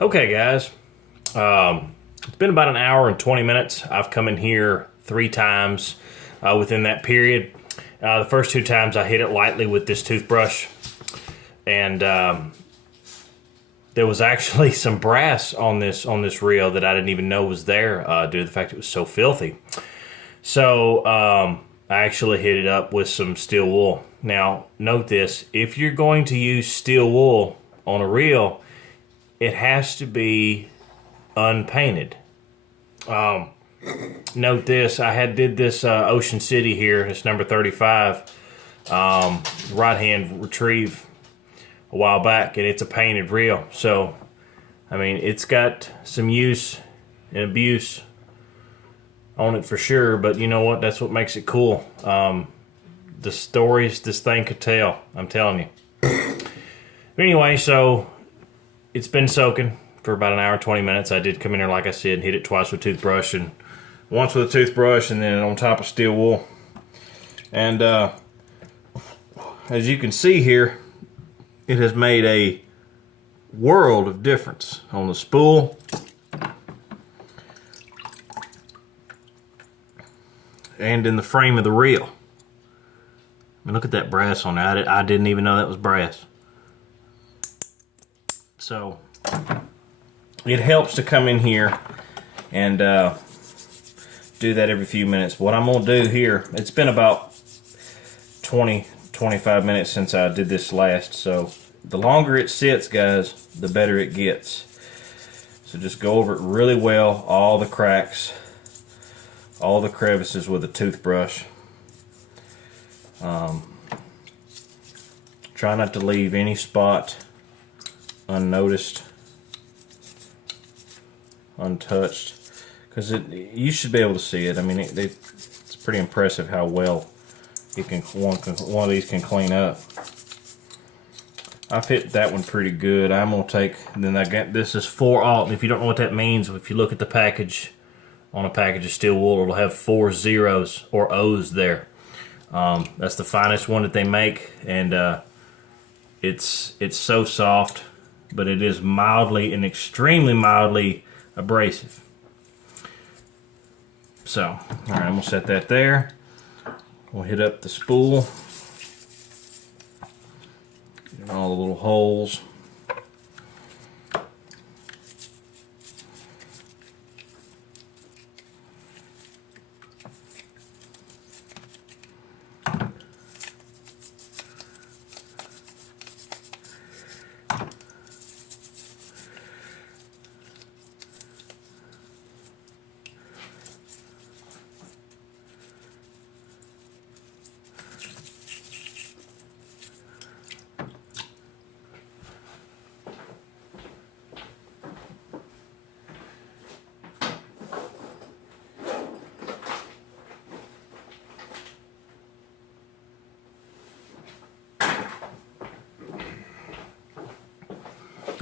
Okay, guys. It's been about an hour and 20 minutes. I've come in here 3 times within that period. The first 2 times I hit it lightly with this toothbrush, and there was actually some brass on this reel that I didn't even know was there due to the fact it was so filthy. So I actually hit it up with some steel wool. Now, note this: if you're going to use steel wool on a reel, it has to be unpainted. Note this: I did this Ocean City here. It's number 35, right hand retrieve a while back, and it's a painted reel. So, I mean, it's got some use and abuse on it for sure. But you know what? That's what makes it cool. The stories this thing could tell. I'm telling you. But anyway, so it's been soaking for about an hour and 20 minutes. I did come in here, like I said, hit it twice with a toothbrush, and once with a toothbrush, and then on top of steel wool. And as you can see here, it has made a world of difference on the spool and in the frame of the reel. I mean, look at that brass on there. I didn't even know that was brass. So it helps to come in here and do that every few minutes. What I'm going to do here, it's been about 20-25 minutes since I did this last, so the longer it sits, guys, the better it gets. So just go over it really well, all the cracks, all the crevices with a toothbrush. Try not to leave any spot unnoticed, untouched, because you should be able to see it. I mean, it's pretty impressive how well one of these can clean up. I've hit that one pretty good. I'm gonna take. Then I got this is 4-aught. If you don't know what that means, if you look at the package, on a package of steel wool, it'll have 4 zeros or O's there. That's the finest one that they make, and it's so soft, but it is mildly and extremely mildly abrasive. So, all right, I'm gonna set that there. We'll hit up the spool, get all the little holes.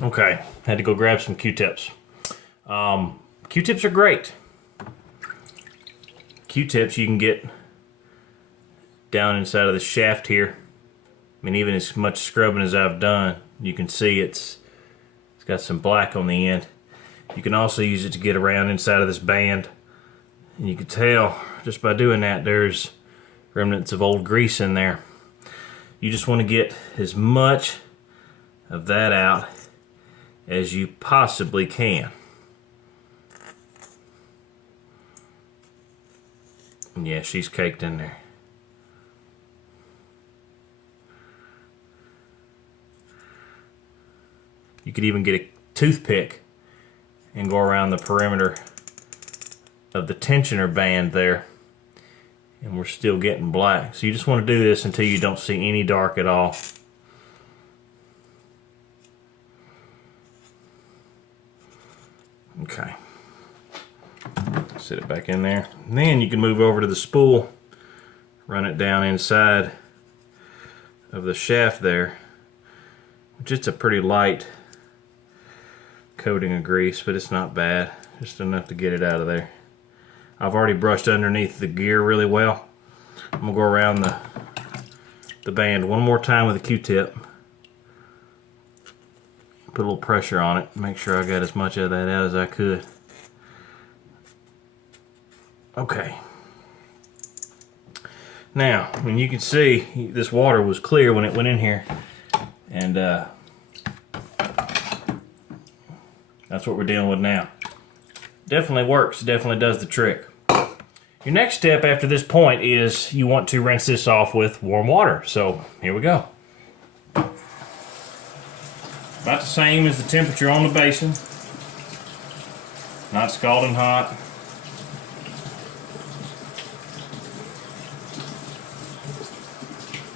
Okay, had to go grab some Q-tips. Q-tips are great. Q-tips you can get down inside of the shaft here. I mean, even as much scrubbing as I've done, you can see it's got some black on the end. You can also use it to get around inside of this band. And you can tell just by doing that there's remnants of old grease in there. You just want to get as much of that out as you possibly can. And yeah, she's caked in there. You could even get a toothpick and go around the perimeter of the tensioner band there, and we're still getting black. So you just want to do this until you don't see any dark at all. Okay, set it back in there. And then you can move over to the spool, run it down inside of the shaft there, which is a pretty light coating of grease, but it's not bad, just enough to get it out of there. I've already brushed underneath the gear really well. I'm gonna go around the band one more time with a Q-tip. Put a little pressure on it. Make sure I got as much of that out as I could. Okay. Now, when you can see, this water was clear when it went in here. And that's what we're dealing with now. Definitely works. Definitely does the trick. Your next step after this point is you want to rinse this off with warm water. So, here we go. About the same as the temperature on the basin. Not scalding hot.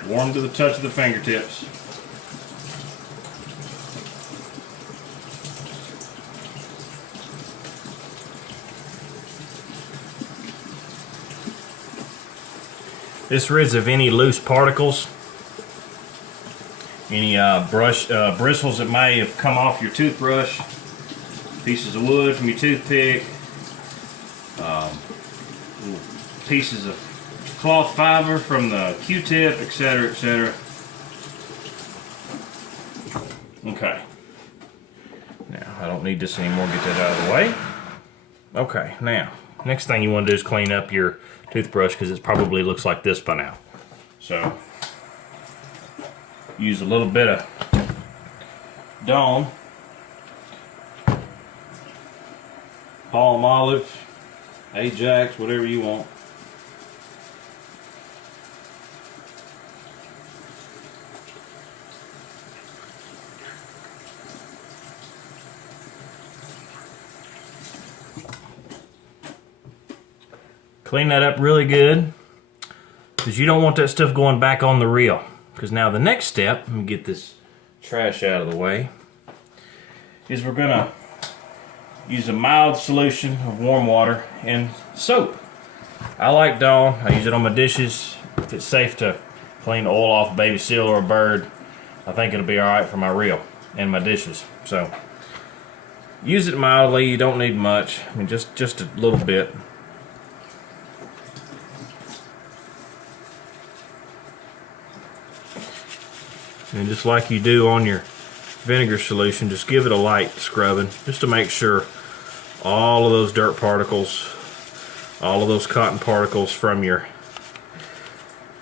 Warm to the touch of the fingertips. This rids of any loose particles, any bristles that may have come off your toothbrush, pieces of wood from your toothpick, pieces of cloth fiber from the Q-tip, etc., etc. Okay. Now, I don't need this anymore. Get that out of the way. Okay, now, next thing you want to do is clean up your toothbrush because it probably looks like this by now. So, use a little bit of Dawn, Palmolive, Ajax, whatever you want. Clean that up really good because you don't want that stuff going back on the reel. Because now the next step, let me get this trash out of the way, is we're going to use a mild solution of warm water and soap. I like Dawn. I use it on my dishes. If it's safe to clean the oil off a baby seal or a bird, I think it'll be alright for my reel and my dishes. So use it mildly. You don't need much. I mean, just a little bit. And just like you do on your vinegar solution, just give it a light scrubbing just to make sure all of those dirt particles, all of those cotton particles from your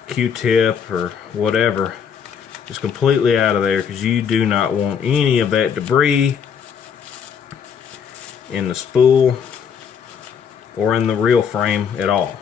Q-tip or whatever is completely out of there, because you do not want any of that debris in the spool or in the reel frame at all.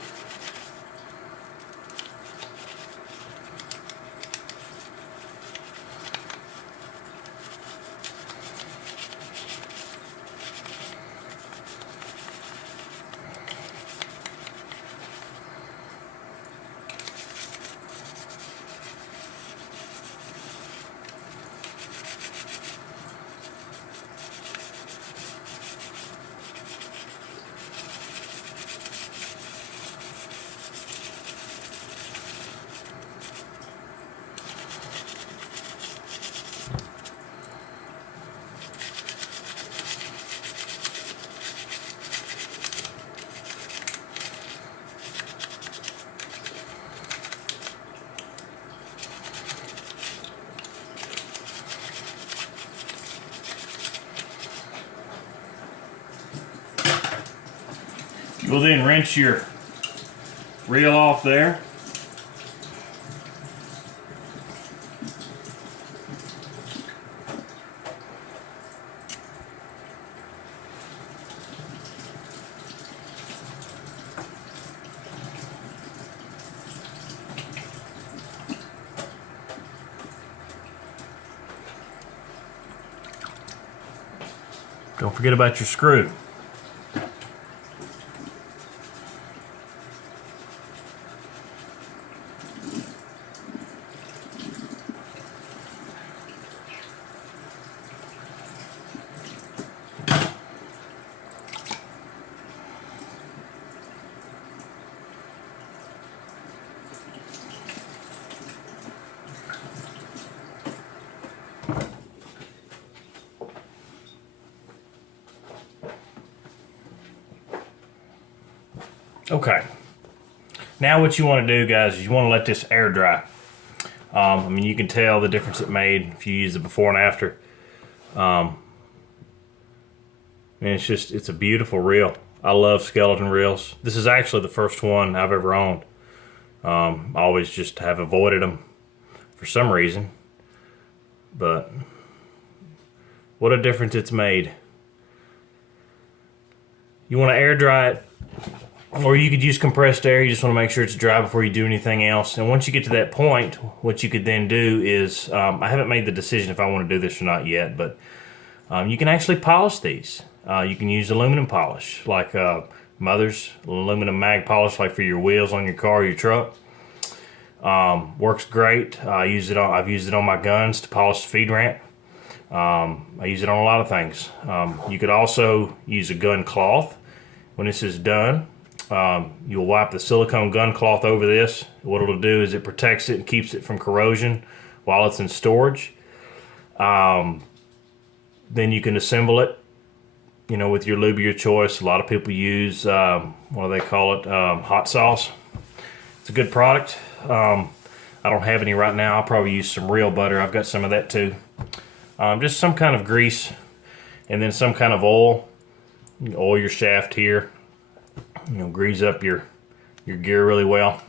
You'll then rinse your reel off there. Don't forget about your screw. Okay, now what you want to do, guys, is you want to let this air dry. I mean, you can tell the difference it made if you use the before and after. And it's a beautiful reel. I love skeleton reels. This is actually the first one I've ever owned. I always just have avoided them for some reason. But what a difference it's made. You want to air dry it, or you could use compressed air. You just want to make sure it's dry before you do anything else. And once you get to that point, what you could then do is, I haven't made the decision if I want to do this or not yet, but you can actually polish these. You can use aluminum polish, like Mother's aluminum mag polish, like for your wheels on your car or your truck. Works great. I've used it on my guns to polish the feed ramp. I use it on a lot of things. You could also use a gun cloth. When this is done, you'll wipe the silicone gun cloth over this. What it'll do is it protects it and keeps it from corrosion while it's in storage. Then you can assemble it, with your lube of your choice. A lot of people use, what do they call it, hot sauce. It's a good product. I don't have any right now. I'll probably use some real butter. I've got some of that too. Just some kind of grease, and then some kind of oil. You can oil your shaft here. Grease up your gear really well.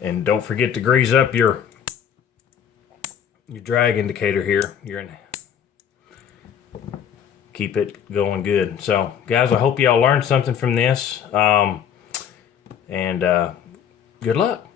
And don't forget to grease up your drag indicator here. Keep it going good. So, guys, I hope y'all learned something from this. And good luck.